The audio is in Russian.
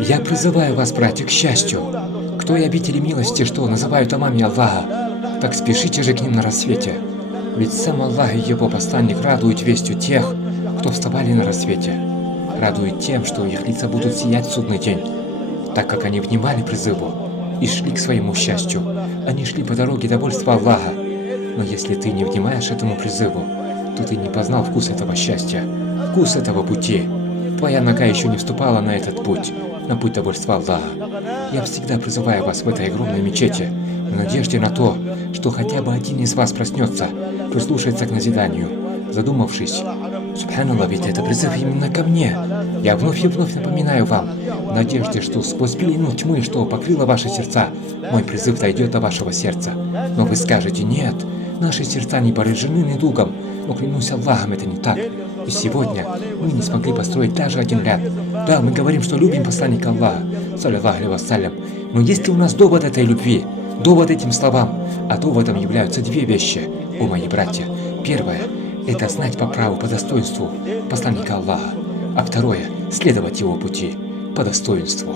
Я призываю вас, братья, к счастью. К той обители милости, что называют домами Аллаха, так спешите же к ним на рассвете. Ведь сам Аллах и его посланник радуют вестью тех, кто вставали на рассвете. Радует тем, что их лица будут сиять в судный день, так как они внимали призыву и шли к своему счастью. Они шли по дороге довольства Аллаха. Но если ты не внимаешь этому призыву, то ты не познал вкус этого счастья, вкус этого пути. Твоя нога еще не вступала на этот путь, на путь довольства Аллаха. Я всегда призываю вас в этой огромной мечети, в надежде на то, что хотя бы один из вас проснется, прислушается к назиданию, задумавшись: «Субханаллах, ведь это призыв именно ко мне». Я вновь и вновь напоминаю вам, в надежде, что сквозь пелену тьмы, что покрыла ваши сердца, мой призыв дойдет до вашего сердца. Но вы скажете: «Нет, наши сердца не поражены недугом», но клянусь Аллахом, это не так. И сегодня мы не смогли построить даже один ряд. Да, мы говорим, что любим посланника Аллаха, саллиллаху алейхи вассалям, но есть ли у нас довод этой любви, довод этим словам? А доводом являются две вещи, о мои братья. Первое – это знать по праву, по достоинству посланника Аллаха, а второе – следовать его пути по достоинству.